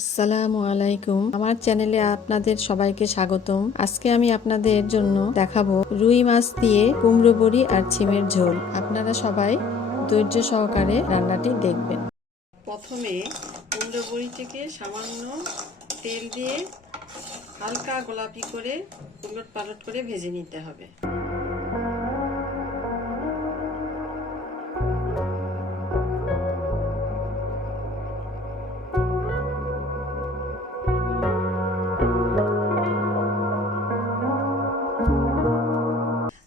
আসসালামু আলাইকুম। আমার চ্যানেলে আপনাদের সবাইকে স্বাগতম। আজকে আমি আপনাদের জন্য দেখাবো রুই মাছ দিয়ে কুমড়ো বড়ি আর ছিমের ঝোল। আপনারা সবাই ধৈর্য সহকারে রান্নাটি দেখবেন। প্রথমে কুমড়ো বড়িটিকে সামান্য তেল দিয়ে হালকা গোলাপি করে উলট পালট করে ভেজে নিতে হবে।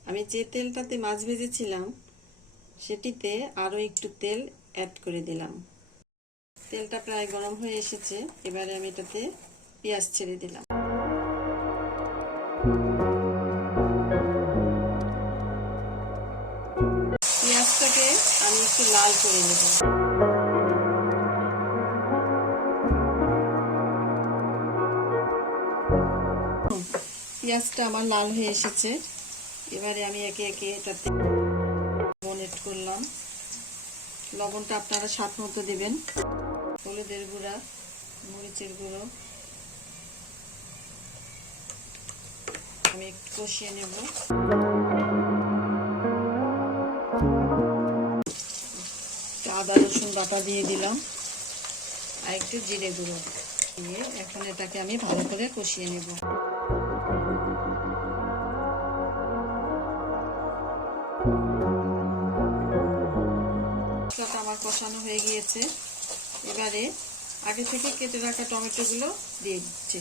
আমি যে তেলটাতে মাছ ভেজেছিলাম সেটিতে আরও একটু তেল অ্যাড করে দিলাম। তেলটা প্রায় গরম হয়ে এসেছে, এবারে আমি এটাতে পেঁয়াজ ছেড়ে দিলাম। পেঁয়াজটাকে আমি একটু লাল করে নেব। পেঁয়াজটা আমার লাল হয়ে এসেছে, এবারে আমি একে একে এটাতে লবণ এড করলাম। লবণটা আপনারা স্বাদ মতো দেবেন। হলুদের গুঁড়া, মরিচের গুঁড়ো আমি একটু কষিয়ে নেব। আদা রসুন বাটা দিয়ে দিলাম আর একটু জিরে গুঁড়ো দিয়ে এখন এটাকে আমি ভালো করে কষিয়ে নেব। মশলাটা আমার কষানো হয়ে গিয়েছে, এবারে আগে থেকে কেটে রাখা টমেটোগুলো দিয়ে দিচ্ছি।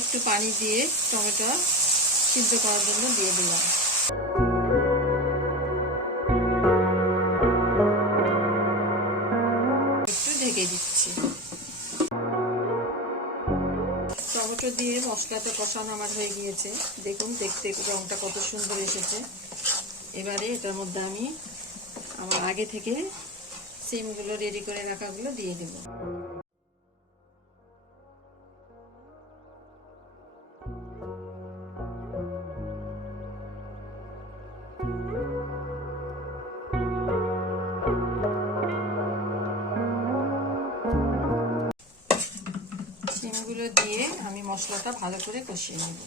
একটু পানি দিয়ে টমেটো সিদ্ধ করার জন্য দিয়ে দিলাম। একটু ঢেকে দিচ্ছি। টমেটো দিয়ে মশলাটা কষানো আমার হয়ে গিয়েছে, দেখুন দেখতে রংটা কত সুন্দর এসেছে। এবারে এটার মধ্যে আমি আমার আগে থেকে সিমগুলো রেডি করে রাখাগুলো দিয়ে দেব। সিমগুলো দিয়ে আমি মশলাটা ভালো করে কষিয়ে নেব।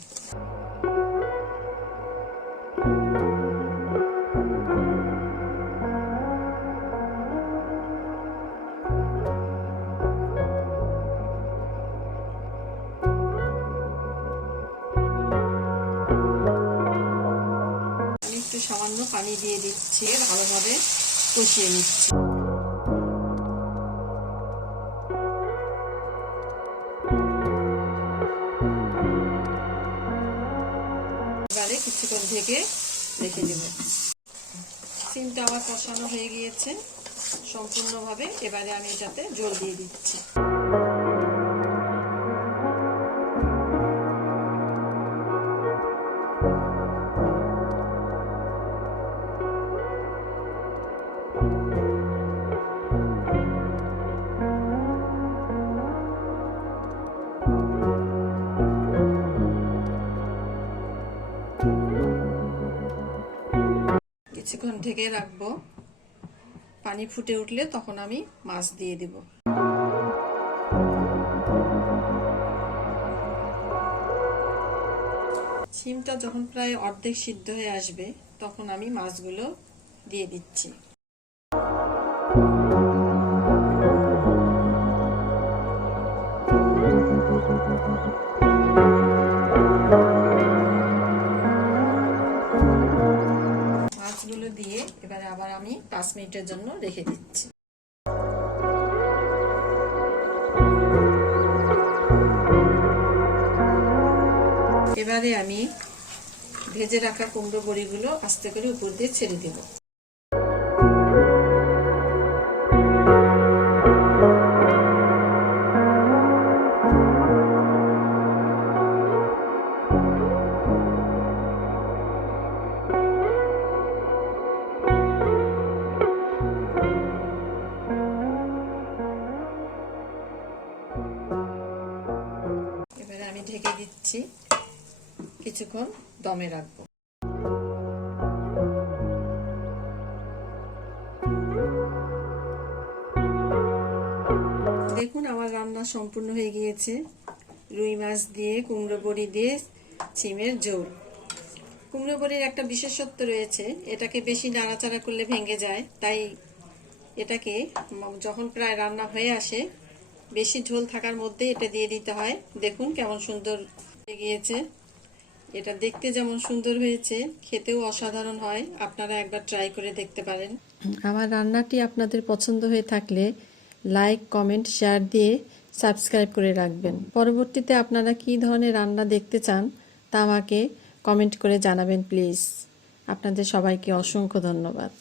আমি একটু সামান্য পানি দিয়ে দিচ্ছি, ভালোভাবে কষিয়ে নিচ্ছি। এবারে কিছুক্ষণ ঢেকে রেখে দেব। সিমটা আমার কষানো হয়ে গিয়েছে সম্পূর্ণভাবে, এবারে আমি এটাতে জল দিয়ে দিচ্ছি। কিছুক্ষণ ঢেকে রাখবো, পানি ফুটে উঠলে তখন আমি মাছ দিয়ে দেব। সিমটা যখন প্রায় অর্ধেক সিদ্ধ হয়ে আসবে তখন আমি মাছগুলো দিয়ে দিচ্ছি। মাছগুলো দিয়ে এবারে আবার আমি 5 মিনিটের জন্য রেখে দিচ্ছি। এবারে আমি ভেজে রাখা কুমড়ো বড়িগুলো আস্তে করে উপর দিয়ে ছেড়ে দেব। দিচ্ছি, কিছুক্ষণ দমে রাখবো। দেখুন আমার রান্না সম্পূর্ণ হয়ে গিয়েছে। রুই মাছ দিয়ে কুমড়ো বড়ি দিয়ে সিমের ঝোল। কুমড়ো বড়ির একটা বিশেষত্ব রয়েছে, এটাকে বেশি নাড়াচাড়া করলে ভেঙে যায়, তাই এটাকে যখন প্রায় রান্না হয়ে আসে বেশি ঝোল থাকার মধ্যে এটা দিয়ে দিতে হয়। দেখুন কেমন সুন্দর হয়ে গিয়েছে। এটা দেখতে যেমন সুন্দর হয়েছে, খেতেও অসাধারণ হয়। আপনারা একবার ট্রাই করে দেখতে পারেন। আমার রান্নাটি আপনাদের পছন্দ হয়ে থাকলে লাইক, কমেন্ট, শেয়ার দিয়ে সাবস্ক্রাইব করে রাখবেন। পরবর্তীতে আপনারা কী ধরনের রান্না দেখতে চান তা আমাকে কমেন্ট করে জানাবেন প্লিজ। আপনাদের সবাইকে অসংখ্য ধন্যবাদ।